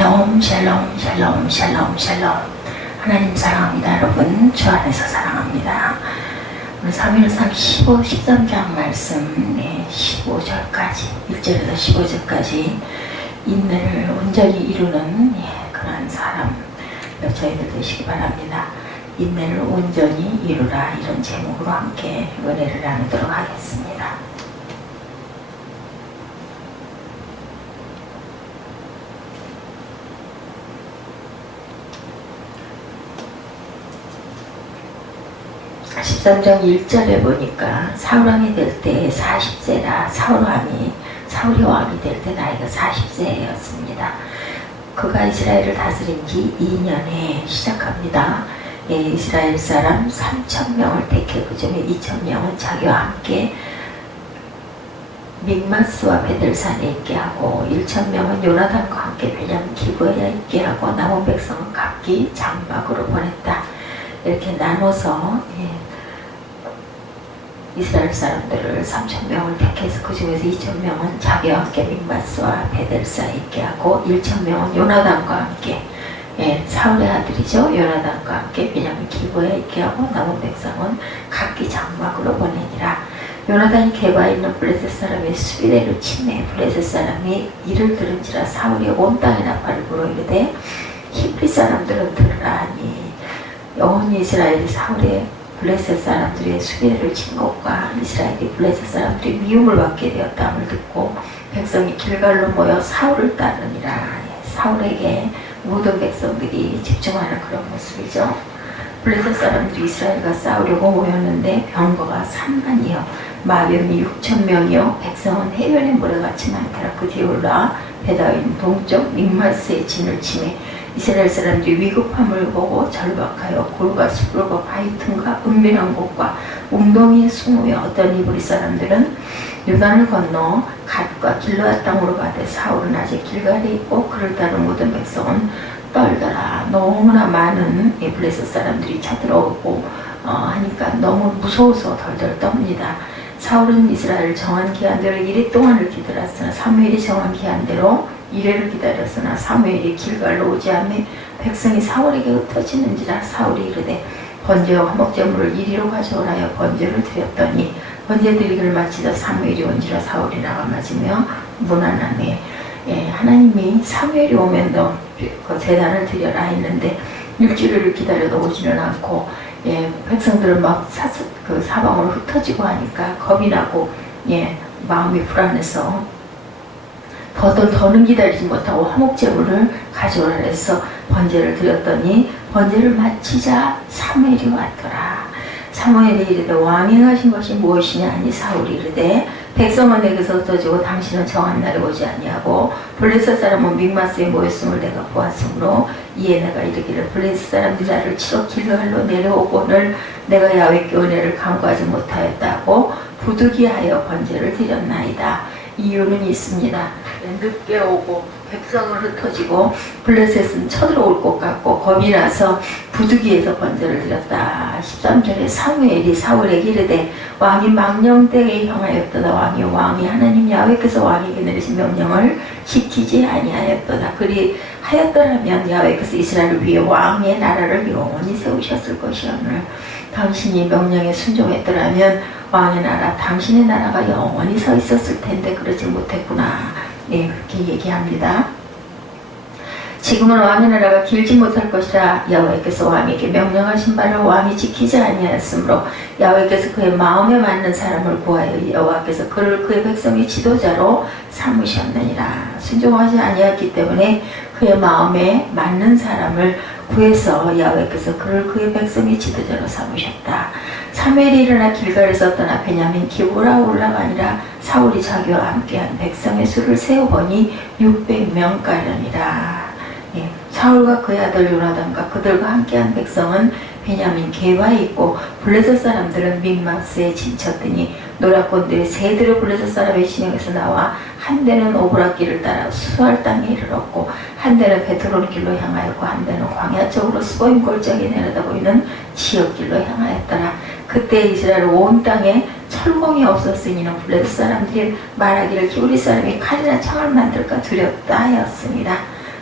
샬롬 샬롬 샬롬 샬롬 샬롬. 하나님 사랑합니다. 여러분 주 안에서 사랑합니다. 오늘 사무엘상 13장 말씀 15절까지 1절에서 15절까지 인내를 온전히 이루는 그러한 사람 저희들 되시기 바랍니다. 인내를 온전히 이루라, 이런 제목으로 함께 은혜를 나누도록 하겠습니다. 자, 13장 1절에 보니까 사울왕이 될 때 40세라 사울이 왕이 될 때 나이가 40세였습니다. 그가 이스라엘을 다스린 지 2년에 시작합니다. 이스라엘 사람 3,000명을 택해 그 중에 2,000명은 자기와 함께 믹마스와 베델산에 있게 하고 1,000명은 요나단과 함께 베냐민 기브에 있게 하고 남은 백성은 각기 장막으로 보냈다. 이렇게 나눠서 이스라엘 사람들을 3,000명을 택해서 그 중에서 2,000명은 자기와 함께 믹마스와 베델사에 있게 하고 1,000명은 요나단과 함께 사울의 아들이죠. 요나단과 함께 베냐민 기브에 있게 하고 남은 백성은 각기 장막으로 보내니라. 요나단이 게바에 있는 블레셋 사람의 수비대를 치매 블레셋 사람이 이를 들은지라 사울이 온 땅에 나팔을 불어 이르되 히브리 사람들은 들으라 하니 영원히 이스라엘이 사울의 블레셋 사람들의 수비대를 친 것과 이스라엘이 블레셋 사람들이 미움을 받게 되었다함을 듣고 백성이 길갈로 모여 사울을 따르니라. 사울에게 모든 백성들이 집중하는 그런 모습이죠. 블레셋 사람들이 이스라엘과 싸우려고 모였는데 병거가 3만이요 마병이 6,000명이요 백성은 해변의 모래같이 많더라. 그 뒤에 올라 베다인 동쪽 믹마스의 진을 치매 이스라엘 사람들이 위급함을 보고 절박하여 골과 수풀과 바위 틈과 은밀한 곳과 웅덩이에 숨으며 어떤 이브리 사람들은 요단을 건너 갓과 길르앗 땅으로 가되 사울은 아직 길갈에 있고 그를 따른 모든 백성은 떨더라. 너무나 많은 블레셋 사람들이 쳐들어오고 하니까 너무 무서워서 덜덜 떱니다. 사울은 이스라엘 정한 기한대로 1회 동안을 기다렸으나 사무엘이 정한 기한대로 1회를 기다렸으나 사무엘이 길갈로 오지 않으며 백성이 사울에게 흩어지는지라. 사울이 이르되 번제와 화목제물을 이리로 가져오라 하여 번제를 드렸더니 번제 드리기를 마치자 사무엘이 온지라. 사울이 나가 맞으며 무난하네. 하나님이 사무엘이 오면 너 그 제단을 드려라 했는데 일주일을 기다려도 오지는 않고 백성들은 막 그 사방으로 흩어지고 하니까 겁이 나고 마음이 불안해서 더는 기다리지 못하고 화목제물을 가져오라 해서 번제를 드렸더니 번제를 마치자 사무엘이 왔더라. 사무엘이 이르되 왕이 행하신 것이 무엇이냐 하니 사울이 이르되 백성은 내게서 흩어지고 당신은 정한 날에 오지 아니하고 블레셋 사람은 믹마스에 모였음을 내가 보았으므로 이에 내가 이르기를 블레셋 사람들이 나를 치러 길갈로 내려오고는 내가 야훼께 은혜를 간구하지 못하였다고 부득이하여 번제를 드렸나이다. 이유는 있습니다. 늦게 오고 백성은 흩어지고 블레셋은 쳐들어올 것 같고 겁이 나서 부득이해서 번제를 드렸다. 13절에 사무엘이 사울에게 이르되 왕이 망령되게 형하였도다. 왕이 하나님 야훼께서 왕에게 내리신 명령을 지키지 아니하였도다. 그리 하였더라면 야훼께서 이스라엘을 위해 왕의 나라를 영원히 세우셨을 것이오늘 당신이 명령에 순종했더라면 왕의 나라, 당신의 나라가 영원히 서 있었을 텐데 그러지 못했구나. 그렇게 얘기합니다. 지금은 왕의 나라가 길지 못할 것이라. 야훼께서 왕에게 명령하신 바를 왕이 지키지 아니하였으므로 야훼께서 그의 마음에 맞는 사람을 구하여 여호와께서 그를 그의 백성의 지도자로 삼으셨느니라. 순종하지 아니했기 때문에 그의 마음에 맞는 사람을 구해서 야훼께서 그를 그의 백성의 지도자로 삼으셨다. 사무엘이 일어나 길갈에서 떠나 베냐민 기브라 올라가니라. 사울이 자기와 함께한 백성의 수를 세어보니 600명가량이라. 사울과 그의 아들 요나단과 그들과 함께한 백성은 베냐민 게바에 있고 블레셋 사람들은 믹마스에 진쳤더니 노략곤들이 세 대로 블레셋 사람의 진영에서 나와 한 대는 오브라 길을 따라 수알 땅에 이르렀고 한 대는 베트론 길로 향하였고 한 대는 광야 쪽으로 스보임 골짜기에 내려다 보이는 지역 길로 향하였더라. 그때 이스라엘 온 땅에 철공이 없었으니는 블레셋 사람들이 말하기를 히브리 사람이 칼이나 창을 만들까 두렵다 하였습니다.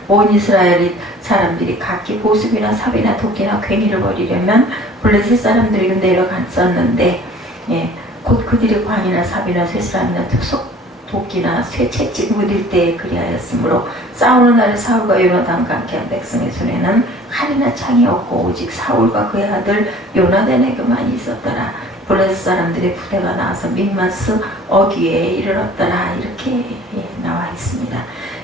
온 이스라엘 사람들이 각기 보습이나 삽이나 도끼나 괭이를 버리려면 블레셋 사람들이 내려갔었는데, 예, 곧 그들이 광이나 삽이나 쇠사람이나 도끼나 쇠채찍 묻을 때에 그리하였으므로 싸우는 날에 사울과 요나단과 함께한 백성의 손에는 칼이나 창이 없고 오직 사울과 그의 아들 요나단에게만 있었더라. 블레셋 사람들의 부대가 나와서 믹마스 어귀에 이르렀더라. 이렇게 나와 있습니다.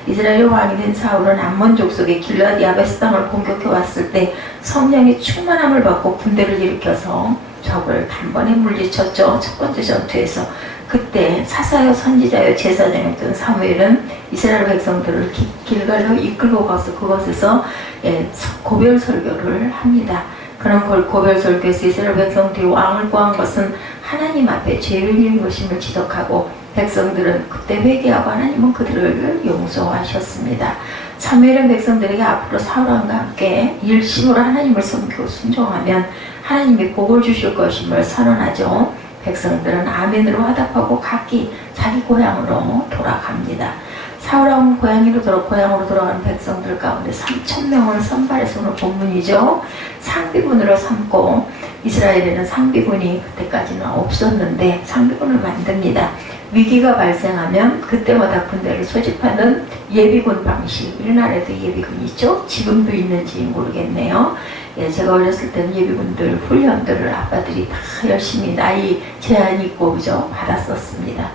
이스라엘 왕이 된 사울은 암몬 족속의 길르앗 야베스 땅을 공격해 왔을 때 성령의 충만함을 받고 군대를 일으켜서 적을 단번에 물리쳤죠. 첫 번째 전투에서. 그때 사사여 선지자여 제사장이었던 사무엘은 이스라엘 백성들을 길갈로 이끌고 가서 그곳에서 고별 설교를 합니다. 그런 고별 설교에서 이스라엘 백성들이 왕을 구한 것은 하나님 앞에 죄인인 것임을 지적하고 백성들은 그때 회개하고 하나님은 그들을 용서하셨습니다. 사무엘은 백성들에게 앞으로 사울왕과 함께 일심으로 하나님을 섬기고 순종하면 하나님이 복을 주실 것임을 선언하죠. 백성들은 아멘으로 화답하고 각기 자기 고향으로 돌아갑니다. 사울왕은 고향으로 돌아가는 백성들 가운데 3,000명을 선발해서 오늘 본문이죠. 상비군으로 삼고, 이스라엘에는 상비군이 그때까지는 없었는데 상비군을 만듭니다. 위기가 발생하면 그때마다 군대를 소집하는 예비군 방식, 우리나라에도 예비군이 있죠. 지금도 있는지 모르겠네요. 예, 제가 어렸을 때는 예비군들 훈련들을 아빠들이 다 열심히 나이 제한이 있고 그죠? 받았었습니다.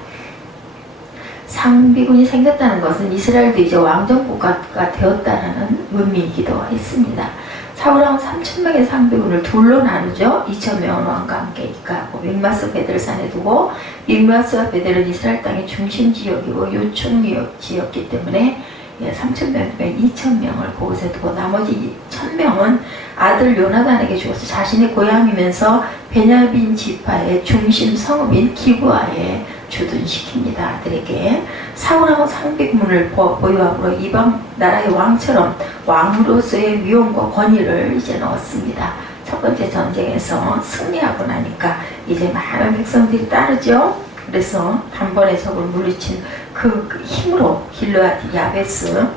상비군이 생겼다는 것은 이스라엘도 이제 왕정국가가 되었다는 의미이기도 했습니다. 사울왕은 3,000명의 상비군을 둘로 나누죠. 2,000명은 왕과 함께 입가하고 믹마스 베델산에 두고, 믹마스와 베델은 이스라엘 땅의 중심 지역이고 요충 지역이었기 때문에 3,000명 중에 2,000명을 그곳에 두고 나머지 1,000명은 아들 요나단에게 주어서 자신의 고향이면서 베냐민 지파의 중심 성읍인 기브아에 주둔시킵니다. 아들에게. 사울왕은 상비군을 보유함으로 이방 나라의 왕처럼 왕으로서의 위엄과 권위를 이제 넣었습니다. 첫 번째 전쟁에서 승리하고 나니까 이제 많은 백성들이 따르죠. 그래서 단번에 적을 물리친 그 힘으로 길르앗 야베스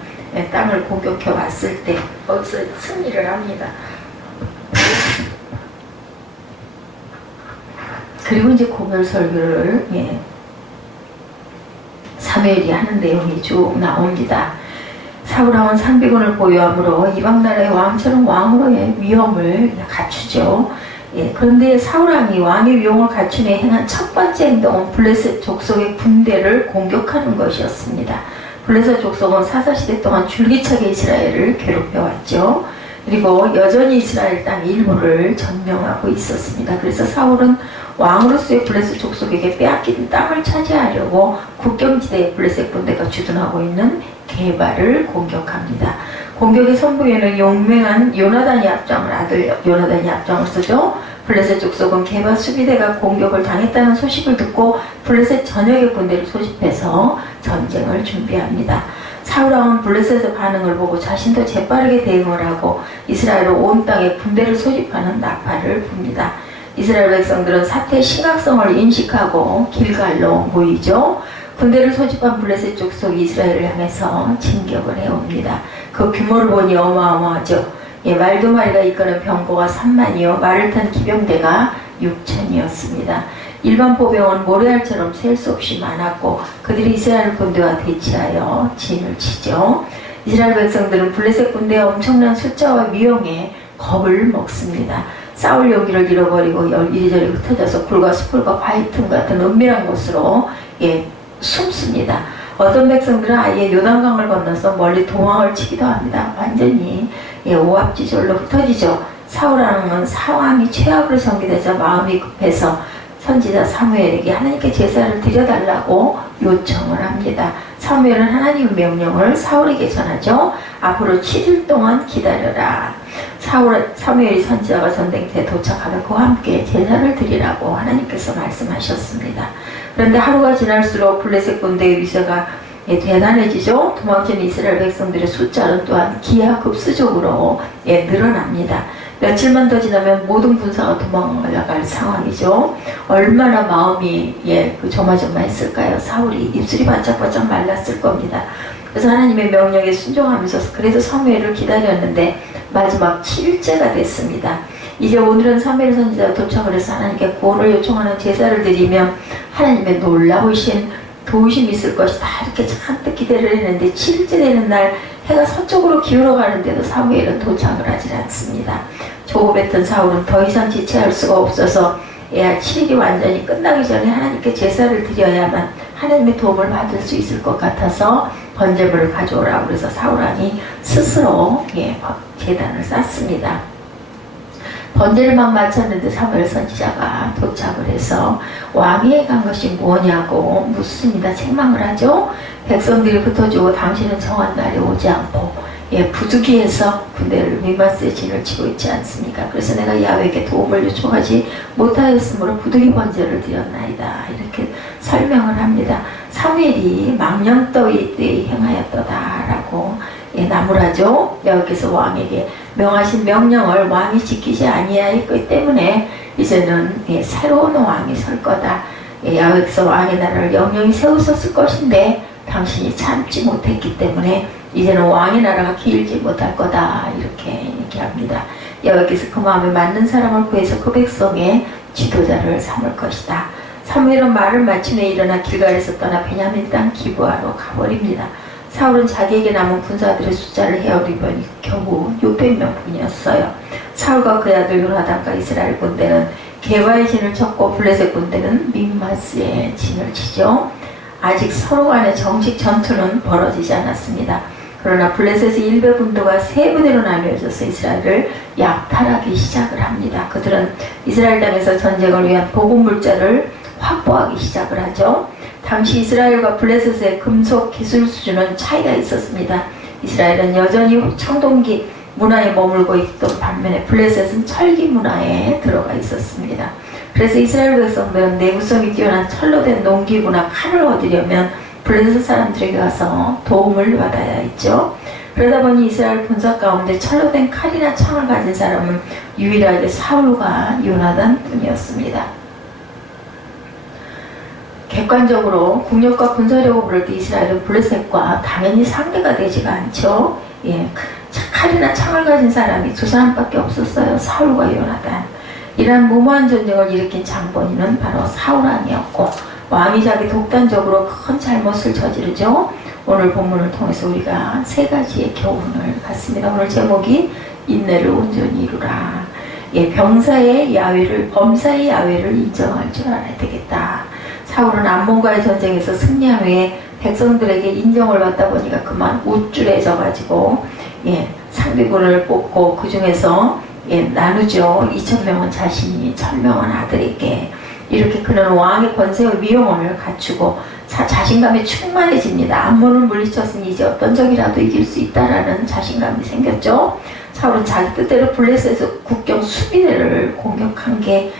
땅을 공격해 왔을 때 거기서 승리를 합니다. 그리고 이제 고별 설교를 사무엘이 하는 내용이 쭉 나옵니다. 사울왕은 상비군을 보유함으로 이방 나라의 왕처럼 왕으로의 위엄을 갖추죠. 그런데 사울왕이 왕의 위엄을 갖추니 행한 첫 번째 행동은 블레셋 족속의 군대를 공격하는 것이었습니다. 블레셋 족속은 사사시대 동안 줄기차게 이스라엘을 괴롭혀왔죠. 그리고 여전히 이스라엘 땅 일부를 점령하고 있었습니다. 그래서 사울은 왕으로서의 블레셋 족속에게 빼앗긴 땅을 차지하려고 국경지대에 블레셋 군대가 주둔하고 있는 게발을 공격합니다. 공격의 선봉에는 용맹한 요나단이 아들 요나단이 앞장을 서죠. 블레셋 족속은 게발 수비대가 공격을 당했다는 소식을 듣고 블레셋 전역의 군대를 소집해서 전쟁을 준비합니다. 사울왕은 블레셋의 반응을 보고 자신도 재빠르게 대응을 하고 이스라엘 온 땅에 군대를 소집하는 나팔을 붑니다. 이스라엘 백성들은 사태의 심각성을 인식하고 길갈로 모이죠. 군대를 소집한 블레셋 족속이 이스라엘을 향해서 진격을 해옵니다. 그 규모를 보니 어마어마하죠. 말 2마리가 이끄는 병거가 3만이요 말을 탄 기병대가 6,000이었습니다. 일반 보병은 모래알처럼 셀 수 없이 많았고 그들이 이스라엘 군대와 대치하여 진을 치죠. 이스라엘 백성들은 블레셋 군대의 엄청난 숫자와 위용에 겁을 먹습니다. 싸울 용기를 잃어버리고 이리저리 흩어져서 굴과 숲과 바위 틈 같은 은밀한 곳으로 숨습니다. 어떤 백성들은 아예 요단강을 건너서 멀리 도망을 치기도 합니다. 완전히 오합지졸로 흩어지죠. 사울왕은 상황이 최악으로 전개되자 마음이 급해서 선지자 사무엘에게 하나님께 제사를 드려달라고 요청을 합니다. 사무엘은 하나님의 명령을 사울에게 전하죠. 앞으로 7일 동안 기다려라. 사무엘이 선지자가 전쟁터에 도착하며 그와 함께 제사를 드리라고 하나님께서 말씀하셨습니다. 그런데 하루가 지날수록 블레셋 군대의 위세가 대단해지죠. 도망친 이스라엘 백성들의 숫자는 또한 기하급수적으로 늘어납니다. 며칠만 더 지나면 모든 군사가 도망갈 상황이죠. 얼마나 마음이 조마조마했을까요? 사울이 입술이 바짝바짝 말랐을 겁니다. 그래서 하나님의 명령에 순종하면서 그래도 사무엘을 기다렸는데 마지막 7일째가 됐습니다. 이제 오늘은 사무엘 선지자가 도착을 해서 하나님께 구원을 요청하는 제사를 드리면 하나님의 놀라우신 도우심이 있을 것이다 이렇게 잔뜩 기대를 했는데 7일째 되는 날 해가 서쪽으로 기울어 가는데도 사무엘은 도착을 하지 않습니다. 조급했던 사울은 더 이상 지체할 수가 없어서 7일이 완전히 끝나기 전에 하나님께 제사를 드려야만 하나님의 도움을 받을 수 있을 것 같아서 번제물을 가져오라고 그래서 사울왕이 스스로 제단을 쌓습니다. 번제를 막 마쳤는데 사무엘 선지자가 도착을 해서 왕위에 간 것이 뭐냐고 묻습니다. 책망을 하죠. 백성들이 흩어지고 당신은 정한 날에 오지 않고 부득이해서 군대를 미마스에 진을 치고 있지 않습니까? 그래서 내가 야훼에게 도움을 요청하지 못하였으므로 부득이 번제를 드렸나이다 이렇게 설명을 합니다. 사무엘이 망령떠이 행하였도다라고 나무라죠. 여기서 왕에게 명하신 명령을 왕이 지키지 아니하였기 때문에 이제는 새로운 왕이 설 거다. 야훼께서 왕의 나라를 영영히 세우셨을 것인데 당신이 참지 못했기 때문에 이제는 왕의 나라가 길지 못할 거다 이렇게 얘기합니다. 여호와께서 그 마음에 맞는 사람을 구해서 그 백성의 지도자를 삼을 것이다. 사무엘은 말을 마친 후에 일어나 길갈에서 떠나 베냐민 땅 기브아로 가버립니다. 사울은 자기에게 남은 군사들의 숫자를 헤아리더니 겨우 600명뿐이었어요. 사울과 그의 아들 요나단과 이스라엘 군대는 게바의 진을 쳤고 블레셋 군대는 믹마스의 진을 치죠. 아직 서로 간의 정식 전투는 벌어지지 않았습니다. 그러나 블레셋의 일베 군도가 세 부대로 나뉘어져서 이스라엘을 약탈하기 시작을 합니다. 그들은 이스라엘 땅에서 전쟁을 위한 보급물자를 확보하기 시작을 하죠. 당시 이스라엘과 블레셋의 금속 기술 수준은 차이가 있었습니다. 이스라엘은 여전히 청동기 문화에 머물고 있던 반면에 블레셋은 철기 문화에 들어가 있었습니다. 그래서 이스라엘 백성들은 내구성이 뛰어난 철로 된 농기구나 칼을 얻으려면 블레셋 사람들에게 가서 도움을 받아야 했죠. 그러다 보니 이스라엘 군사 가운데 철로 된 칼이나 창을 가진 사람은 유일하게 사울과 요나단 뿐이었습니다. 객관적으로 국력과 군사력을 부를 때 이스라엘은 블레셋과 당연히 상대가 되지가 않죠. 칼이나 창을 가진 사람이 두 사람밖에 없었어요. 사울과 요나단. 이러한 무모한 전쟁을 일으킨 장본인은 바로 사울왕이었고 왕이 자기 독단적으로 큰 잘못을 저지르죠. 오늘 본문을 통해서 우리가 세 가지의 교훈을 갖습니다. 오늘 제목이 인내를 온전히 이루라. 병사의 야훼를 범사의 야훼를 인정할 줄 알아야 되겠다. 사울은 암몬과의 전쟁에서 승리한 후에 백성들에게 인정을 받다 보니까 그만 우쭐해져 가지고 상비군을 뽑고 그 중에서 나누죠. 2,000명은 자신이 1,000명은 아들에게 이렇게 그는 왕의 권세와 위용을 갖추고 자신감이 충만해집니다. 암몬을 물리쳤으니 이제 어떤 적이라도 이길 수 있다라는 자신감이 생겼죠. 사울은 자기 뜻대로 블레셋에서 국경 수비대를 공격한 게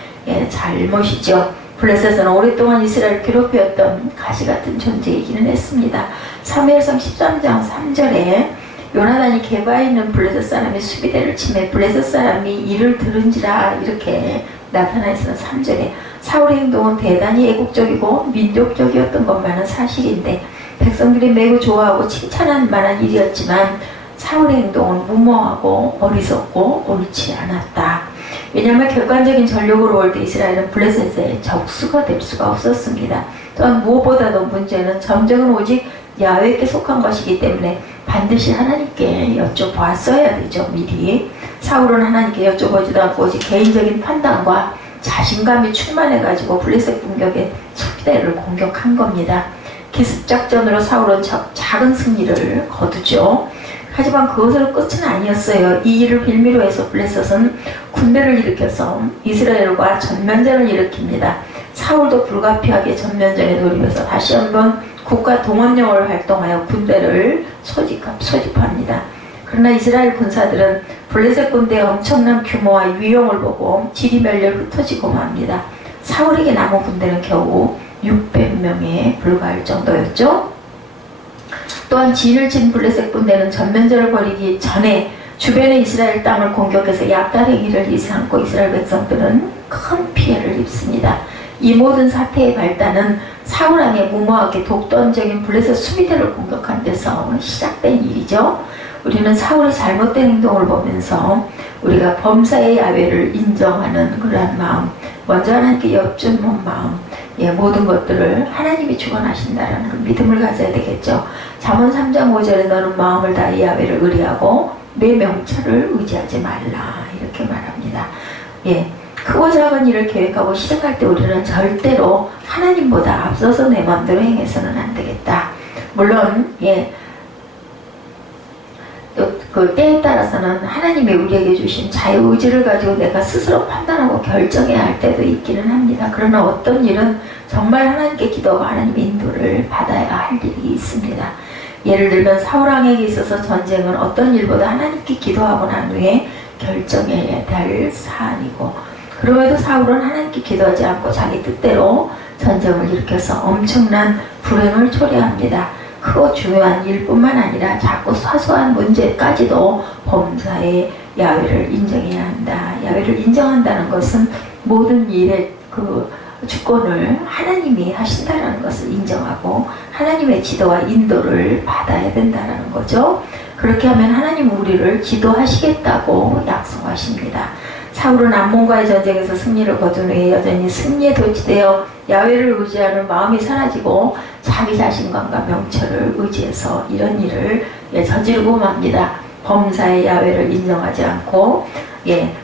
잘못이죠. 블레셋은 오랫동안 이스라엘을 괴롭혔던 가시같은 존재이기는 했습니다. 사무엘상 13장 3절에 요나단이 게바에 있는 블레셋 사람의 수비대를 치매 블레셋 사람이 이를 들은지라 이렇게 나타나 있는 3절에 사울의 행동은 대단히 애국적이고 민족적이었던 것만은 사실인데 백성들이 매우 좋아하고 칭찬할 만한 일이었지만 사울의 행동은 무모하고 어리석고 옳지 않았다. 왜냐하면 객관적인 전력으로 볼 때 이스라엘은 블레셋의 적수가 될 수가 없었습니다. 또한 무엇보다도 문제는 전쟁은 오직 야훼에게 속한 것이기 때문에 반드시 하나님께 여쭤봤어야 되죠. 미리. 사울은 하나님께 여쭤보지도 않고 오직 개인적인 판단과 자신감이 충만해가지고 블레셋 공격의 수비대를 공격한 겁니다. 기습작전으로 사울은 작은 승리를 거두죠. 하지만 그것으로 끝은 아니었어요. 이 일을 빌미로 해서 블레셋은 군대를 일으켜서 이스라엘과 전면전을 일으킵니다. 사울도 불가피하게 전면전에 돌입해서 다시 한번 국가 동원령을 활동하여 군대를 소집합니다. 그러나 이스라엘 군사들은 블레셋 군대의 엄청난 규모와 위용을 보고 지리멸렬 흩어지고 맙니다. 사울에게 남은 군대는 겨우 600명에 불과할 정도였죠. 또한 진을 친 블레셋 군대는 전면전을 벌이기 전에 주변의 이스라엘 땅을 공격해서 약탈 행위를 일삼고 이스라엘 백성들은 큰 피해를 입습니다. 이 모든 사태의 발단은 사울왕의 무모하게 독단적인 블레셋 수비대를 공격한 데서 시작된 일이죠. 우리는 사울의 잘못된 행동을 보면서 우리가 범사의 야훼를 인정하는 그러한 마음, 먼저 하나님께 여쭙는 마음, 모든 것들을 하나님이 주관하신다는 그 믿음을 가져야 되겠죠. 잠언 3장 5절에 너는 마음을 다해 야훼를 의뢰하고 내 명철을 의지하지 말라 이렇게 말합니다. 크고 작은 일을 계획하고 시작할 때 우리는 절대로 하나님보다 앞서서 내 마음대로 행해서는 안 되겠다. 물론 그 때에 따라서는 하나님이 우리에게 주신 자유의지를 가지고 내가 스스로 판단하고 결정해야 할 때도 있기는 합니다. 그러나 어떤 일은 정말 하나님께 기도하고 하나님의 인도를 받아야 할 일이 있습니다. 예를 들면 사울왕에게 있어서 전쟁은 어떤 일보다 하나님께 기도하고 난 후에 결정해야 될 사안이고, 그럼에도 사울은 하나님께 기도하지 않고 자기 뜻대로 전쟁을 일으켜서 엄청난 불행을 초래합니다. 크고 중요한 일뿐만 아니라 자꾸 사소한 문제까지도 범사의 야훼를 인정해야 한다. 야훼를 인정한다는 것은 모든 일의 그 주권을 하나님이 하신다는 것을 인정하고 하나님의 지도와 인도를 받아야 된다는 거죠. 그렇게 하면 하나님은 우리를 지도하시겠다고 약속하십니다. 사울은 암몬과의 전쟁에서 승리를 거둔 후에 여전히 승리에 도취되어 야훼를 의지하는 마음이 사라지고 자기 자신감과 명철을 의지해서 이런 일을 저지르고 맙니다. 범사의 야훼를 인정하지 않고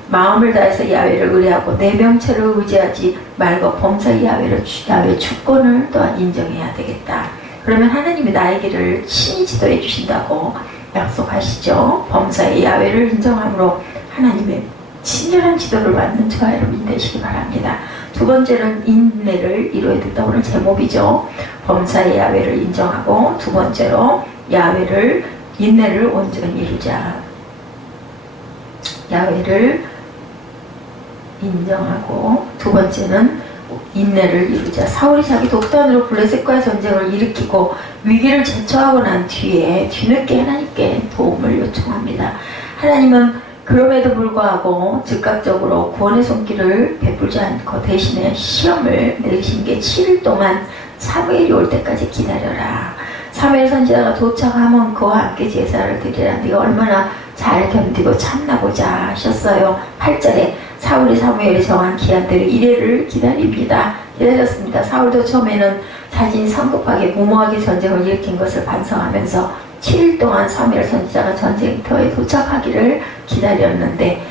마음을 다해서 야훼를 의뢰하고 내 명철을 의지하지 말고 범사의 야훼 주권을 또한 인정해야 되겠다. 그러면 하나님이 나의 길을 친히 지도해 주신다고 약속하시죠. 범사의 야훼를 인정함으로 하나님의 친절한 지도를 받는 저와 여러분이 되시기 바랍니다. 두 번째는 인내를 이루어야 된다. 오늘 제목이죠. 범사의 야훼를 인정하고, 두 번째로 인내를 온전히 이루자. 야훼를 인정하고, 두 번째는 인내를 이루자. 사울이 자기 독단으로 블레셋과의 전쟁을 일으키고 위기를 제쳐하고 난 뒤에 뒤늦게 하나님께 도움을 요청합니다. 하나님은 그럼에도 불구하고 즉각적으로 구원의 손길을 베풀지 않고 대신에 시험을 내리신 게 7일 동안 사무엘이 올 때까지 기다려라. 사무엘 선지자가 도착하면 그와 함께 제사를 드리라. 네가 얼마나 잘 견디고 참나보자 하셨어요. 8절에 사울이 사무엘이 정한 기한대로 1회를 기다렸습니다. 사울도 처음에는 자신이 성급하게 무모하게 전쟁을 일으킨 것을 반성하면서 7일 동안 사무엘 선지자가 전쟁터에 도착하기를 기다렸는데,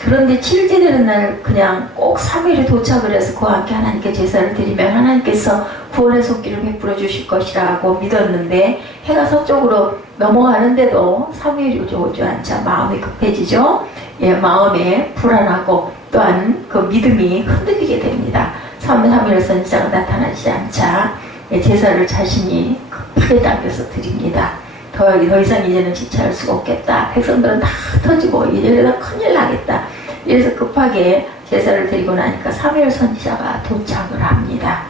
그런데 7일째 되는 날 그냥 꼭 사무엘이 도착을 해서 그와 함께 하나님께 제사를 드리면 하나님께서 구원의 손길을 베풀어 주실 것이라고 믿었는데, 해가 서쪽으로 넘어가는데도 사무엘이 오지 않자 마음이 급해지죠. 마음에 불안하고 또한 그 믿음이 흔들리게 됩니다. 사무엘 선지자가 나타나지 않자 제사를 자신이 급하게 당겨서 드립니다. 더 이상 이제는 지체할 수가 없겠다. 백성들은 다 터지고 이제는 큰일 나겠다. 이래서 급하게 제사를 드리고 나니까 사무엘 선지자가 도착을 합니다.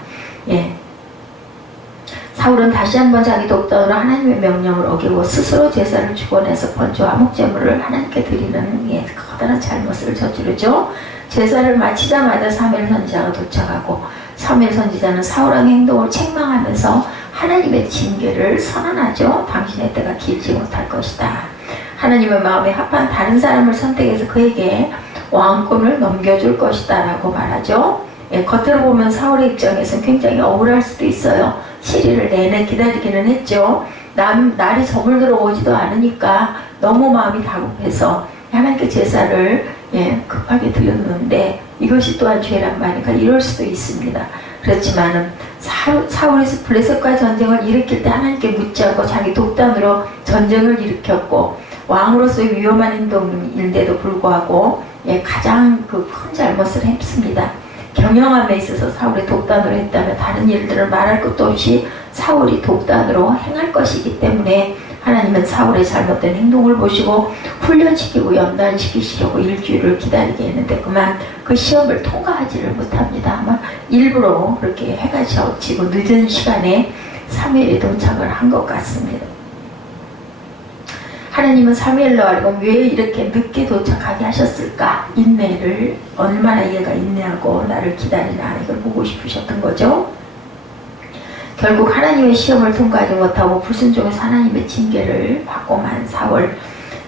사울은 다시 한번 자기 독단으로 하나님의 명령을 어기고 스스로 제사를 주권해서 번제와 화목제물을 하나님께 드리는 커다란 잘못을 저지르죠. 제사를 마치자마자 사무엘 선지자가 도착하고, 사무엘 선지자는 사울왕의 행동을 책망하면서 하나님의 징계를 선언하죠. 당신의 때가 길지 못할 것이다. 하나님의 마음에 합한 다른 사람을 선택해서 그에게 왕권을 넘겨줄 것이다 라고 말하죠. 겉으로 보면 사울의 입장에서는 굉장히 억울할 수도 있어요. 7일을 내내 기다리기는 했죠. 날이 저물들어 오지도 않으니까 너무 마음이 다급해서 하나님께 제사를 급하게 드렸는데 이것이 또한 죄란 말이니까 이럴 수도 있습니다. 그렇지만은 사울이 블레셋과의 전쟁을 일으킬 때 하나님께 묻지 않고 자기 독단으로 전쟁을 일으켰고, 왕으로서의 위험한 행동인데도 불구하고 가장 그 큰 잘못을 했습니다. 경영함에 있어서 사울이 독단으로 했다면 다른 일들을 말할 것도 없이 사울이 독단으로 행할 것이기 때문에 하나님은 사울의 잘못된 행동을 보시고 훈련시키고 연단시키시려고 일주일을 기다리게 했는데 그만 그 시험을 통과하지를 못합니다. 아마 일부러 그렇게 해가 지고 늦은 시간에 사무엘이 도착을 한 것 같습니다. 하나님은 사무엘로 하여금 왜 이렇게 늦게 도착하게 하셨을까? 인내를, 얼마나 얘가 인내하고 나를 기다리나 이걸 보고 싶으셨던 거죠. 결국 하나님의 시험을 통과하지 못하고 불순종해서 하나님의 징계를 받고만 사울.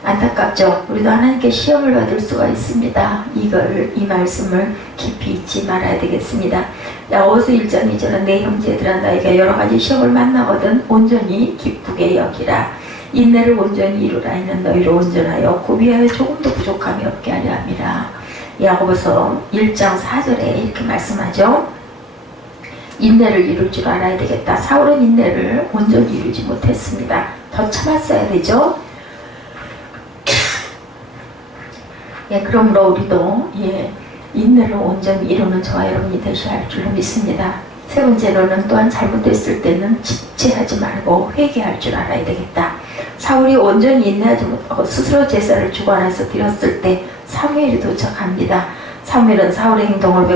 안타깝죠. 우리도 하나님께 시험을 받을 수가 있습니다. 이 말씀을 깊이 잊지 말아야 되겠습니다. 야고보서 1장 2절은 내 형제들아 너희가 여러 가지 시험을 만나거든 온전히 기쁘게 여기라. 인내를 온전히 이루라. 이는 너희를 온전하여 구비하여 조금도 부족함이 없게 하려 함이라. 야고보서 1장 4절에 이렇게 말씀하죠. 인내를 이룰 줄 알아야 되겠다. 사울은 인내를 온전히 이루지 못했습니다. 더 참았어야 되죠. 예, 그러므로 우리도 인내를 온전히 이루는 저와 여러분이 되셔야 할 줄로 믿습니다. 세 번째로는 또한 잘못됐을 때는 지체하지 말고 회개할 줄 알아야 되겠다. 사울이 온전히 인내하지 못하고 스스로 제사를 주관해서 드렸을 때 사무엘이 도착합니다. 사무엘은 사울의 행동을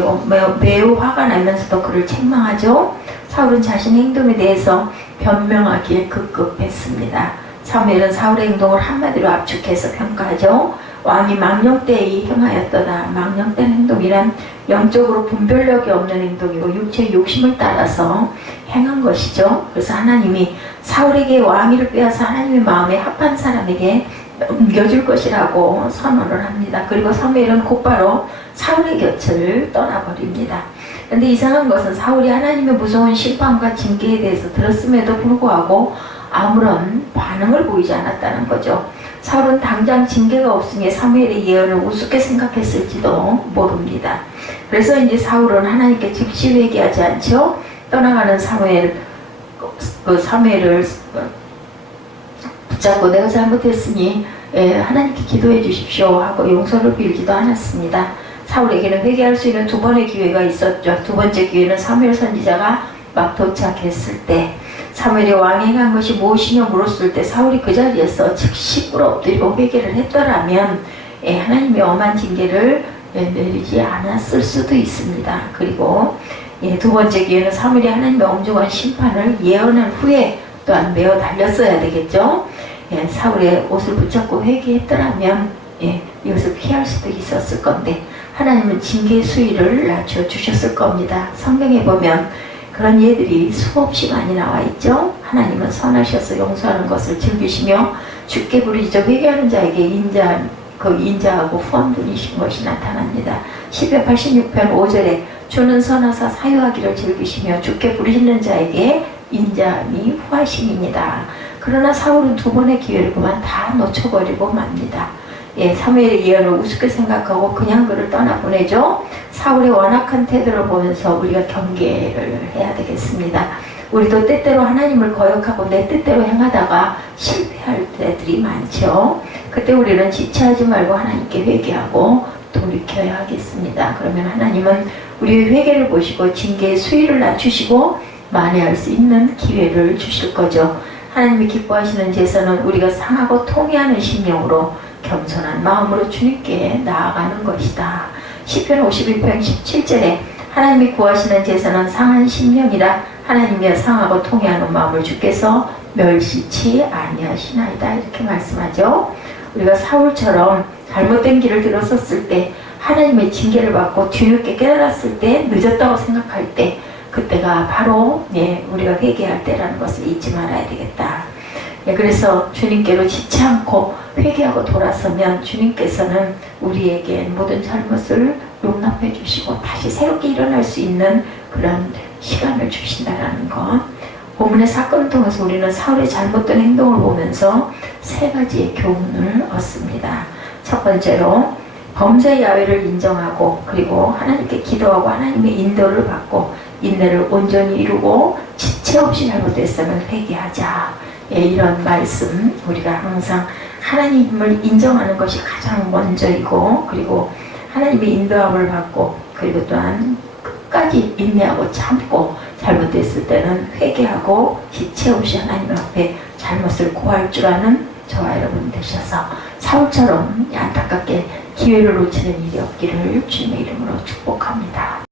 매우 화가 나면서도 그를 책망하죠. 사울은 자신의 행동에 대해서 변명하기에 급급했습니다. 사무엘은 사울의 행동을 한마디로 압축해서 평가하죠. 왕이 망령되이 행하였더라. 망령된 행동이란 영적으로 분별력이 없는 행동이고 육체의 욕심을 따라서 행한 것이죠. 그래서 하나님이 사울에게 왕위를 빼앗아 하나님의 마음에 합한 사람에게 넘겨줄 것이라고 선언을 합니다. 그리고 사무엘은 곧바로 사울의 곁을 떠나버립니다. 그런데 이상한 것은 사울이 하나님의 무서운 심판과 징계에 대해서 들었음에도 불구하고 아무런 반응을 보이지 않았다는 거죠. 사울은 당장 징계가 없으니 사무엘의 예언을 우습게 생각했을지도 모릅니다. 그래서 이제 사울은 하나님께 즉시 회개하지 않죠. 떠나가는 사무엘을 붙잡고 내가 잘못했으니 하나님께 기도해 주십시오 하고 용서를 빌지도 않았습니다. 사울에게는 회개할 수 있는 두 번의 기회가 있었죠. 두 번째 기회는 사무엘 선지자가 막 도착했을 때 사무엘이 왕이 행한 것이 무엇이냐 물었을 때 사울이 그 자리에서 즉시 꿇어엎드리고 회개를 했더라면 하나님이 엄한 징계를 내리지 않았을 수도 있습니다. 그리고 두 번째 기회는 사무엘이 하나님의 엄중한 심판을 예언한 후에 또한 메어 달렸어야 되겠죠. 사울의 옷을 붙잡고 회개했더라면 이것을 피할 수도 있었을 건데 하나님은 징계의 수위를 낮춰주셨을 겁니다. 성경에 보면 그런 예들이 수없이 많이 나와 있죠. 하나님은 선하셔서 용서하는 것을 즐기시며 주께 부르짖어 회개하는 자에게 인자하고 후원분이신 것이 나타납니다. 시편 86편 5절에 주는 선하사 사유하기를 즐기시며 주께 부르짖는 자에게 인자함이 후하심입니다. 그러나 사울은 두 번의 기회를 그만 다 놓쳐버리고 맙니다. 사무엘의 예언을 우습게 생각하고 그냥 그를 떠나보내죠. 사울의 완악한 태도를 보면서 우리가 경계를 해야 되겠습니다. 우리도 때때로 하나님을 거역하고 내 뜻대로 행하다가 실패할 때들이 많죠. 그때 우리는 지체하지 말고 하나님께 회개하고 돌이켜야 하겠습니다. 그러면 하나님은 우리의 회개를 보시고 징계의 수위를 낮추시고 만회할 수 있는 기회를 주실 거죠. 하나님이 기뻐하시는 제사는 우리가 상하고 통회하는 심령으로 겸손한 마음으로 주님께 나아가는 것이다. 시편 51편 17절에 하나님이 구하시는 제사는 상한 심령이라 하나님이여 상하고 통회하는 마음을 주께서 멸시치 아니하시나이다. 이렇게 말씀하죠. 우리가 사울처럼 잘못된 길을 들었었을 때 하나님의 징계를 받고 뒤늦게 깨달았을 때 늦었다고 생각할 때 그때가 바로 우리가 회개할 때라는 것을 잊지 말아야 되겠다. 그래서 주님께로 지치 않고 회개하고 돌아서면 주님께서는 우리에게 모든 잘못을 용납해 주시고 다시 새롭게 일어날 수 있는 그런 시간을 주신다는 것. 본문의 사건을 통해서 우리는 사울의 잘못된 행동을 보면서 세 가지의 교훈을 얻습니다. 첫 번째로 범죄 야외를 인정하고 그리고 하나님께 기도하고 하나님의 인도를 받고 인내를 온전히 이루고 지체 없이 잘못됐으면 회개하자. 이런 말씀 우리가 항상 하나님을 인정하는 것이 가장 먼저이고 그리고 하나님의 인도함을 받고 그리고 또한 끝까지 인내하고 참고 잘못됐을 때는 회개하고 지체 없이 하나님 앞에 잘못을 고할 줄 아는 저와 여러분 되셔서 사울처럼 안타깝게 기회를 놓치는 일이 없기를 주님의 이름으로 축복합니다.